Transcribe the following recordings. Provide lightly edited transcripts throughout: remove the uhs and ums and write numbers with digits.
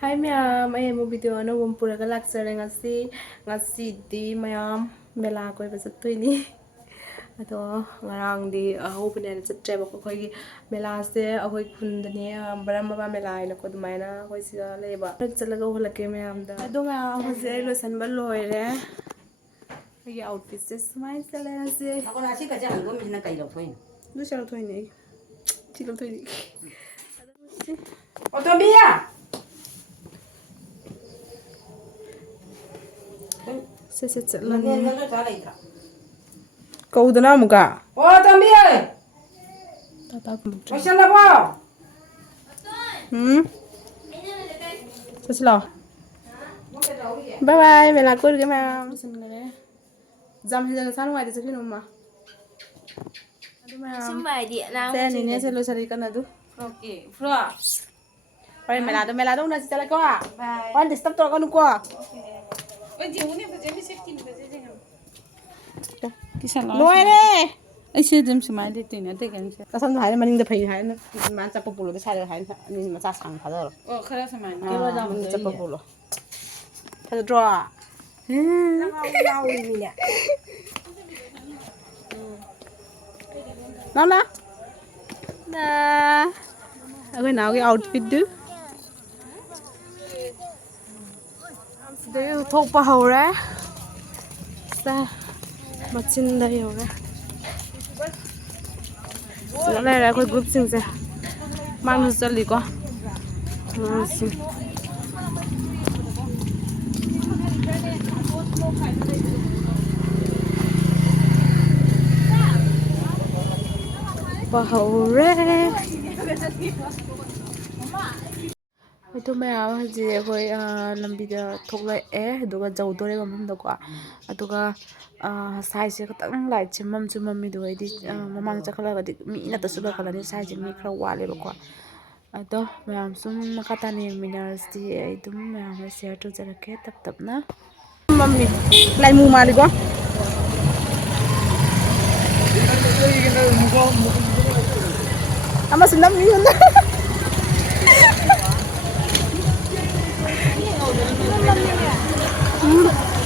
Hi ma'am, I am video no one puraga lecture ngasi di ma'am mela ko iba sa tuini. Ato ngarang di open and sa trip ko koy mela se akoy kundani baramba ba mela ina ko dumaina koy sila leba. Nagtsalaga wala kay ma'am da. Ado ma'am ko si Elo san baloire. Ay outfit se smile sala se. Ako na si kasi ang gumit na kayo po yun. Do siya tuini. Sila tuini. Otobia! Set Lang. lang. Kau na mo ka? Otobia! Tatag mo. Masya na po! Saslo. Bye bye, mela ko rin ma'am. Jam hilang sanu ay sa kinu ma. Ado ma'am. Sumbai dia na. Saya ni ne selo sari kan adu. Okay, Flo. Pai mela do na si tala ko ah. Bye. Wan disturb to kan ko. Oh, dia ni kerja ni safety ni kerja jangan. Kisah lah. Noi re. Aisyah jam semai dia tu ni ada kan? Kasam hai maning da phai hai na. Man cha populo da sai hai ni ma cha sang pha da. Oh, kerja semai. Ke ba jam cha populo. Pha draw. Lau ni ne. Nào nè. Cái nào cái outfit đó. Đây thộp vào hầu ra. Sao? Mặt trên đây hầu ra. Chỗ này là cái group sinh ra. Mang nó ra lì quá. Vào hầu ra. Ito maya ji koi lambida thoklai aduga jawdore gam dako aduga size ka tang lai chimam chimam mi do di mamang chakala ga mi na ta suba kala ni size mi khra wale bako ado mayam sum makata ni minars di idum mayam share to jara ke tap tap na mammi lai mu mali go ama sundam mi yun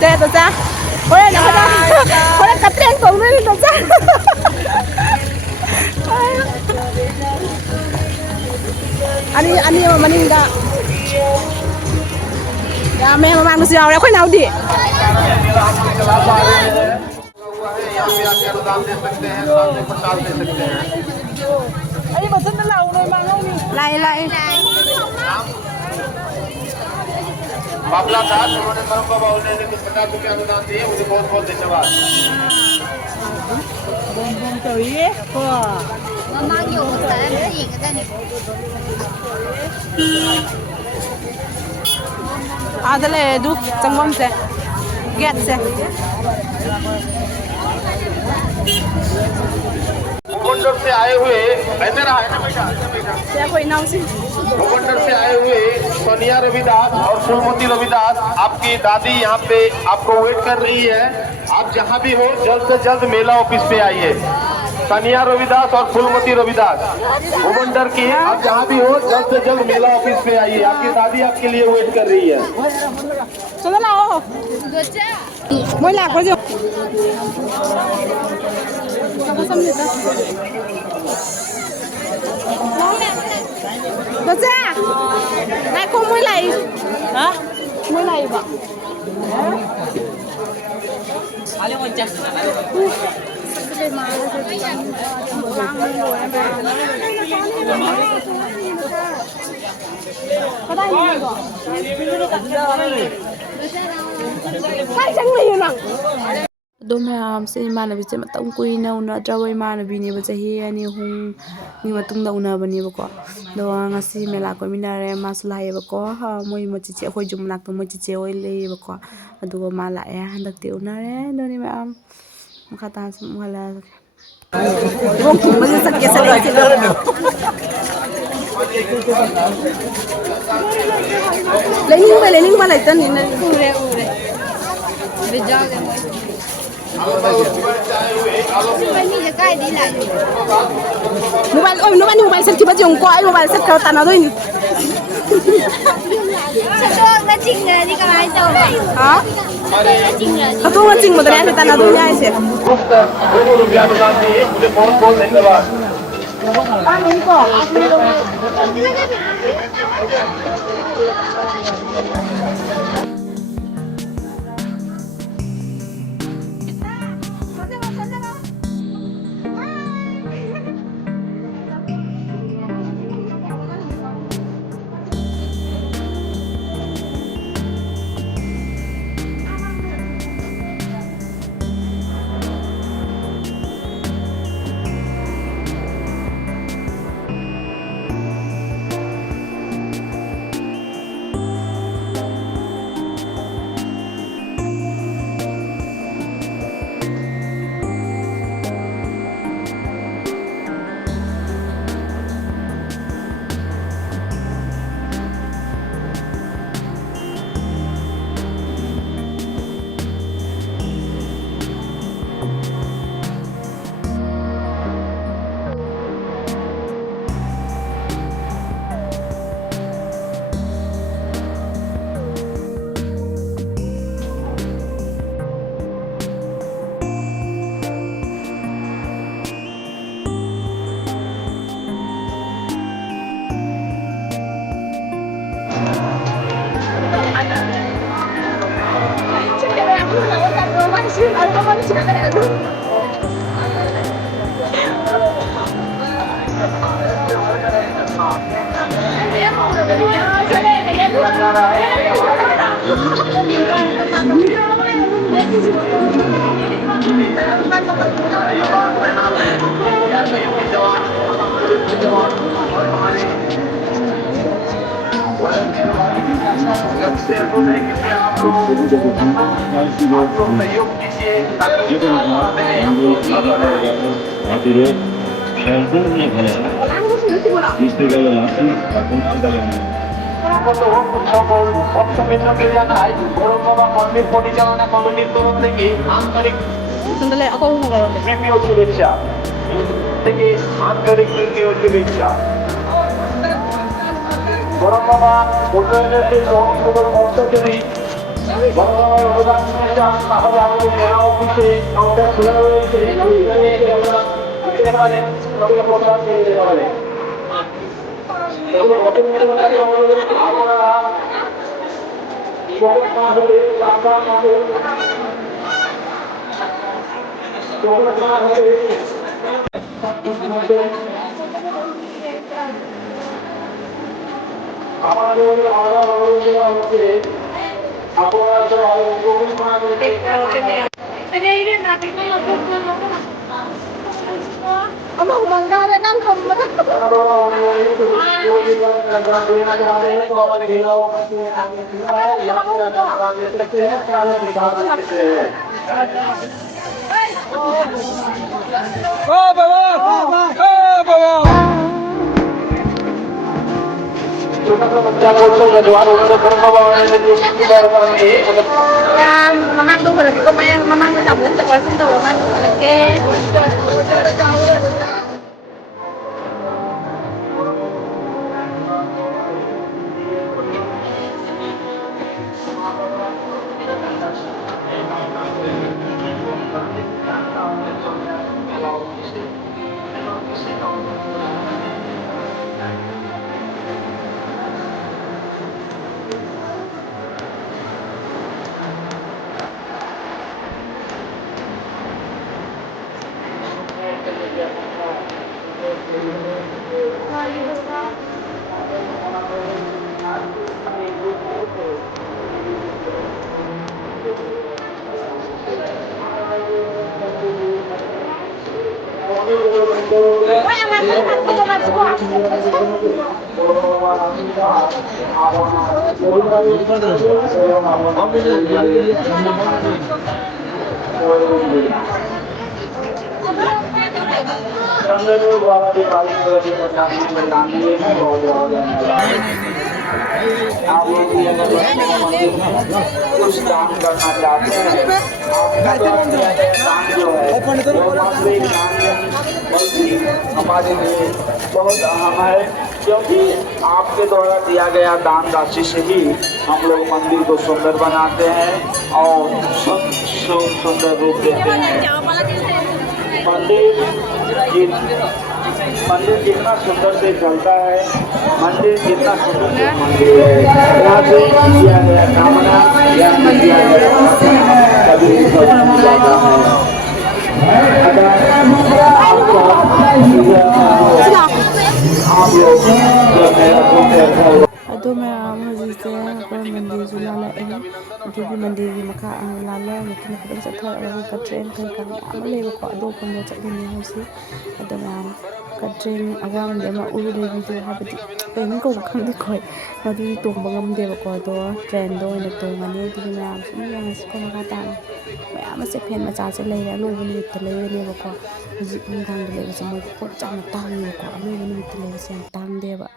Đây tao ra. Ôi nó ra. Ôi cắt đen cùng đi tao ra. Ani mà mình đã. Ya mẹ mà mang siêu đấy, khối nào đi. Anh mà thân nó lầu này mà không đi. Lại. Babla साहब उन्होंने मरम बाबा ने कुछ 50 रुपया अनुदान दिए मुझे बहुत बहुत धन्यवाद Mang nhiều một cái gì cái đây này. Adale du changwam se get se भूखंडर से आए हुए इधर आए ना बेटा se कोई नाउ से भूखंडर से आए हुए सोनिया रविदास और फूलमती रविदास आपकी दादी यहाँ पे आपको वेट कर रही है आप जहाँ भी हो जल्द से जल्द मेला ऑफिस पे आइए सोनिया रविदास और फूलमती रविदास भूखंडर की आप जहाँ भी हो जल्द से जल्द मेला ऑफिस पे आइए आपकी दादी आपके लिए वेट कर रही है चलो लाओ moi lạc bao nhiêu có xong rồi đó ra này không mới này hả mới này vậy có đây gì rồi hai trăm nghìn à do ma'am se imana bi chema tam kui na una trawai mana bi ni ba chahi ani hung ni matung da una bani ba ko do nga si mela ko minare masulai ba ko ha moi mo chi che khoi jum nak to mo chi che oi le ba ko adu ba mala ya handak te una re do ni ma'am makata sum wala bong kum ba sa ke sa chi lo lấy những mà lại tân thì ure bây giờ Mobile, ôi, nó bán mobile set kita jong ko ay mobile set kalau tanah tu ini. Hah? Aku ngecing motor yang tanah tu ni aja. ₹2 अनुदान दिए मुझे बहुत बहुत धन्यवाद পরিচালনা কমিটির তরফ থেকে আন্তরিক শুভেচ্ছা থেকে আন্তরিক শুভেচ্ছা বড় বাবা উন্নয়নের যদি বড় বাবার অবদান শুনে যান তাহলে আমাদের জেলা অফিসে কাউন্টার খোলা রয়েছে দিতে পারেন প্রচার দিতে পারেন Mamang tuh lagi kemayan, mamang tuh cabut terus itu mamang lagi. आप लोग भी अगर मंदिर में कुछ दान करना चाहते हैं, आपका द्वारा दिया गया दान जो है वो वास्तविक दान नहीं बल्कि हमारे लिए बहुत अहम है, क्योंकि आपके द्वारा दिया गया दान राशि से ही हम लोग मंदिर को सुंदर बनाते हैं और सुंदर रूप देते हैं। मंदिर जितना सुंदर से चलता है, मंदिर जितना सुंदर से मंदिर है, यहाँ से किया गया कामना या किया गया कभी नहीं जाता है। अगर आप लोग जो है अदो मैं हजिसे मंदिर जो लाला मंदिर की मखा लाला मतलब चथर कट्रेन कई काम लेबको अदो को चलने होसी अदो मैं कट्रेन अगाम दे उरे वीडियो हाबदी पेन को खंदी खोय मदु तोंबा गमदेबको अदो ट्रेन दो इन तोंगनी दि मैं सुम यंग को मखा ता मैं से फेन मचा से लेरा लोबो निमित लेबको हजि निदांग लेबसे मो को चाम तांगको अमे निमित लेबसे तांग देबा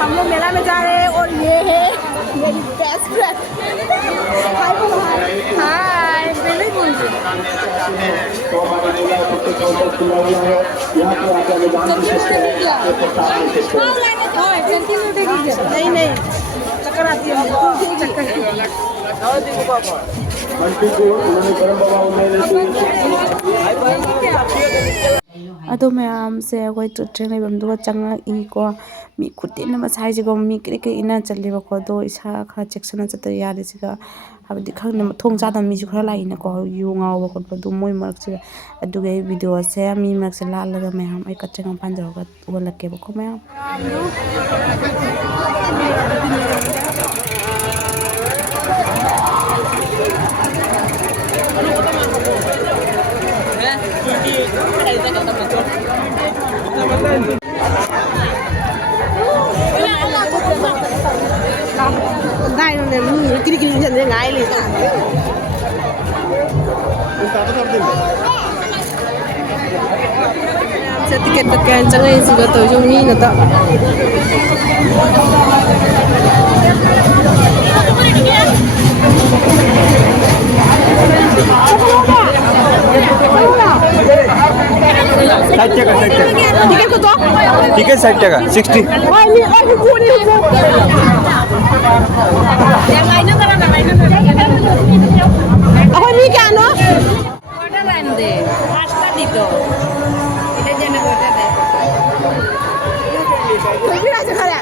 हम लोग मेला में जा रहे हैं और ये है मेरी best friend. Hi very good. नहीं नहीं चक्कर आती है अदो मैम से अखोई ट्रेन लेबम चंगा इको मी खुटिन मसाई को मी क्रिक इना चलेबको दो इसा खा चेक्सन चत यारे सिगा हाबदि खंग थोंग चादा मी खरा लाइन को यु गाव को दो मोय मरक से अदुगे वीडियो से मी मरक से लालगा मैम आई कचंग पांजरगा ओलके बको ma'am Đây này mình kiri kiri chân lên ngái liền. Saya tiket tekan jangan sudah tahu ni nata. Tiket tu? Tiket 60 60. Oh ini lagi kuni. Yang lainnya kan lainnya. Ako ni kan no? Order line deh. Pasta dito. Kita jangan order deh. Tapi aja kaya.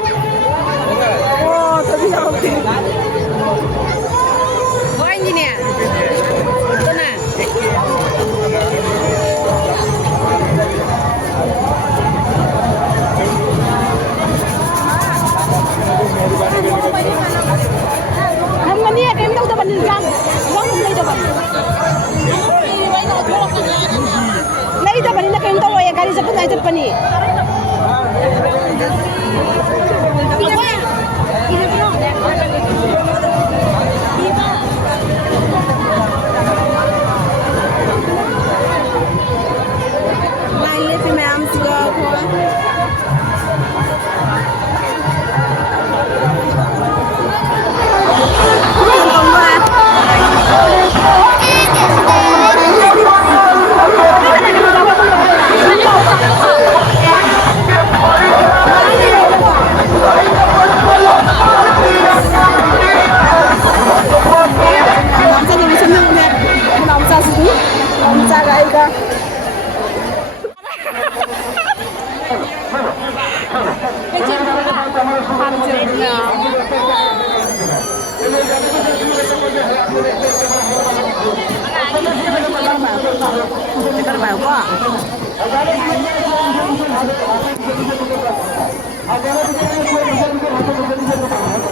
Oh, tapi jangan oke. Oh engineer. Betul na? Kali sebut aja pani. Lainnya memang juga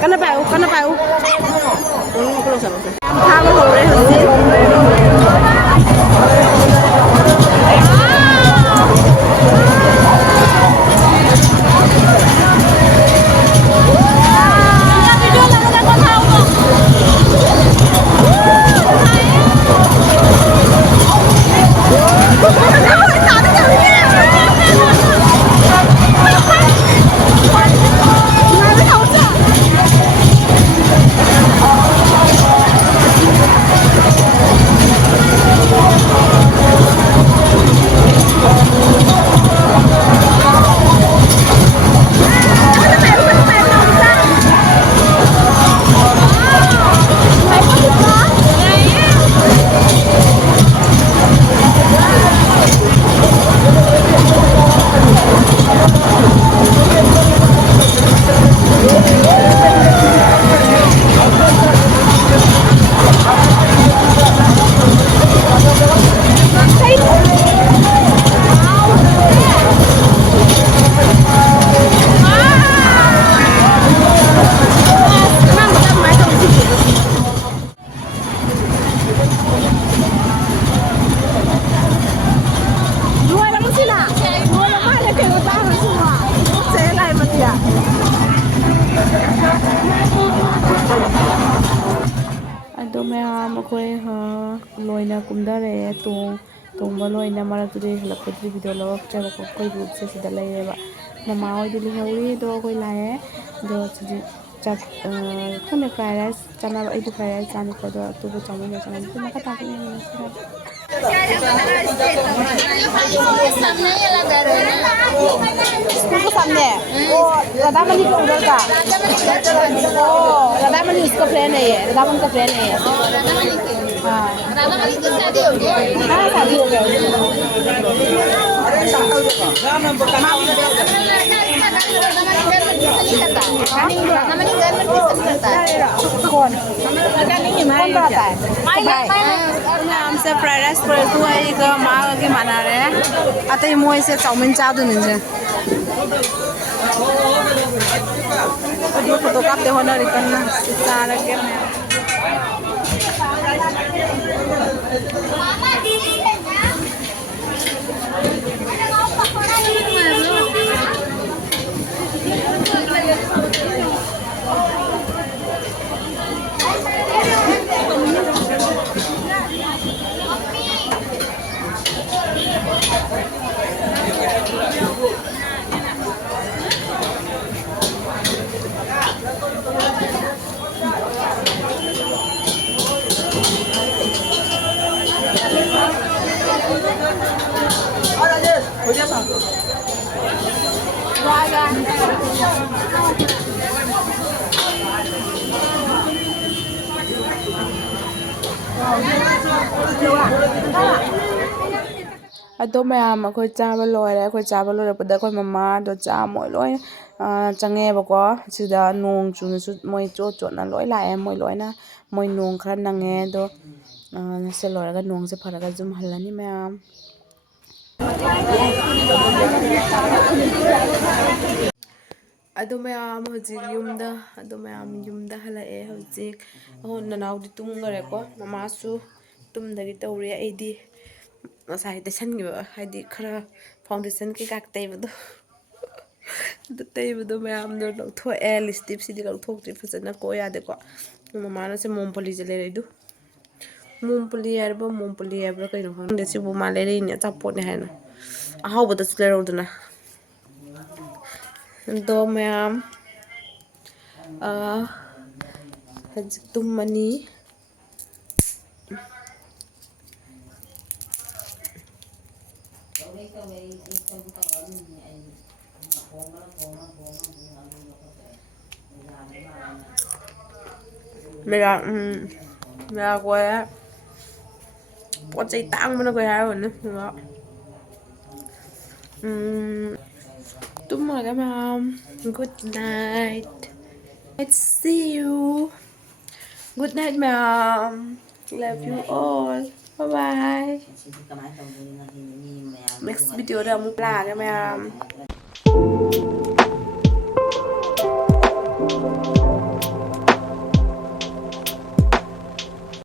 Karena bau. Kamu boleh sih. ꯑꯩꯈꯣꯏ ꯂꯣꯏꯅ ꯀꯨꯝꯊꯔꯛꯑꯦ ꯇꯣꯡꯕ ꯂꯣꯏꯅ ꯃꯔꯛꯇꯨꯗꯤ ꯍꯜꯂꯛꯄꯗꯨꯗꯤ video ꯂꯧꯔꯛꯇ꯭ꯔꯦꯕꯀꯣ ꯑꯩꯈꯣꯏ ꯒ꯭ꯔꯨꯞꯁꯦ ꯁꯤꯗ ꯂꯩꯔꯦꯕ ꯃꯃꯥ ꯍꯣꯏꯗꯤ ꯂꯩꯍꯧꯔꯤ ꯑꯗꯣ ꯑꯩꯈꯣꯏ ꯂꯥꯛꯑꯦ ꯑꯗꯣ ꯍꯧꯖꯤꯛ ꯆꯥꯛ ꯈꯪꯗꯦ ꯐ꯭ꯔꯥꯏ ꯔꯥꯏꯁ ꯆꯥꯅꯕ ꯑꯩꯗꯤ ꯐ꯭ꯔꯥꯏ ꯔꯥꯏꯁ ꯆꯥꯅꯤꯀꯣ ꯑꯗꯣ ꯑꯇꯣꯞꯄ ꯆꯥꯎꯃꯤꯟꯅ ꯆꯥꯅꯕ ꯑꯗꯨ ꯃꯈꯥ ꯇꯥꯕ ꯌꯦꯡꯃꯤꯟꯅꯁꯤꯔ स्कूल के सामने वो राधामणि के उधर का ओ राधामणि उसका फ्रेंड है ये राधामणि का फ्रेंड है हाँ राधामणि की शादी हो गई हाँ शादी हो गई कौन रहता है मैम से फ्राइड राइस पर तो माँ के माना रहे अतः मोई से चाउमीन चादू नहीं फोटो कापते होना रिकन चार के ꯑꯗꯣ ꯃꯌꯥꯝ ꯑꯩꯈꯣꯏ ꯆꯥꯕ ꯂꯣꯏꯔꯦ ꯑꯩꯈꯣꯏ ꯆꯥꯕ ꯂꯣꯏꯔꯛꯄꯗ ꯑꯩꯈꯣꯏ ꯃꯃꯥꯗꯣ ꯆꯥ ꯃꯣꯏ ꯂꯣꯏ ꯆꯪꯉꯛꯑꯦꯕꯀꯣ ꯁꯤꯗ ꯅꯣꯡ ꯆꯨꯅꯁꯨ ꯃꯣꯏ ꯆꯣꯠꯅ ꯂꯣꯏ ꯂꯥꯛꯑꯦ ꯃꯣꯏ ꯂꯣꯏꯅ ꯃꯣꯏ ꯅꯣꯡ ꯈꯔ ꯅꯪꯉꯦ ꯑꯗꯣ ꯁꯤ ꯂꯣꯏꯔꯒ ꯅꯣꯡꯁꯦ ꯐꯔꯒ ꯌꯨꯝ ꯍꯜꯂꯅꯤ ꯃꯌꯥꯝ ꯑꯗꯨ ꯃꯌꯥꯝ ꯍꯧꯖꯤꯛ ꯌꯨꯝꯗ ꯍꯜꯂꯛꯑꯦ ꯍꯧꯖꯤꯛ ꯅꯅꯥꯎꯗꯤ ꯇꯨꯝꯈꯔꯦꯀꯣ ꯃꯃꯥꯁꯨ ꯇꯨꯝꯗꯒꯤ ꯇꯧꯔꯤ ꯑꯩꯗꯤ ꯉꯁꯥꯏ ꯇꯩꯁꯟꯈꯤꯕ ꯍꯥꯏꯗꯤ ꯈꯔ ꯐꯥꯎꯟꯗꯦꯁꯟ ꯀꯩꯀꯥ ꯇꯩꯕꯗꯣ ꯑꯗꯨ ꯇꯩꯕꯗꯣ ꯃꯌꯥꯝꯗꯣ ꯂꯧꯊꯣꯛꯑꯦ ꯂꯤꯞꯁꯇꯤꯛꯁꯤꯗꯤ ꯂꯧꯊꯣꯛꯇ꯭ꯔꯤ ꯐꯖꯅ ꯀꯣ ꯌꯥꯗꯦꯀꯣ ꯃꯃꯥꯅꯁꯦ ꯃꯣꯝꯄꯣꯂꯤꯁꯦ ꯂꯩꯔꯛꯏꯗꯨ ꯃꯣꯝꯄꯣꯂꯤ ꯍꯥꯏꯕ꯭ꯔꯥ ꯀꯩꯅꯣ ꯈꯪꯗꯦ ꯁꯤꯕꯨ ꯃꯥ ꯂꯩꯔꯛꯏꯅꯦ ꯑꯆꯥꯄꯣꯠꯅꯦ ꯍꯥꯏꯅ ꯑꯍꯥꯎꯕꯗꯁꯨ ꯂꯩꯔꯧꯗꯅ ꯑꯗꯣ ꯃꯌꯥꯝ ꯍꯧꯖꯤꯛ ꯇꯨꯝꯃꯅꯤ मेरा कोई है पोत चई तांग बना कोई है वो ना तुम मगा ma'am good night let's see you good night ma'am love you all bye bye next video dah mu pula ma'am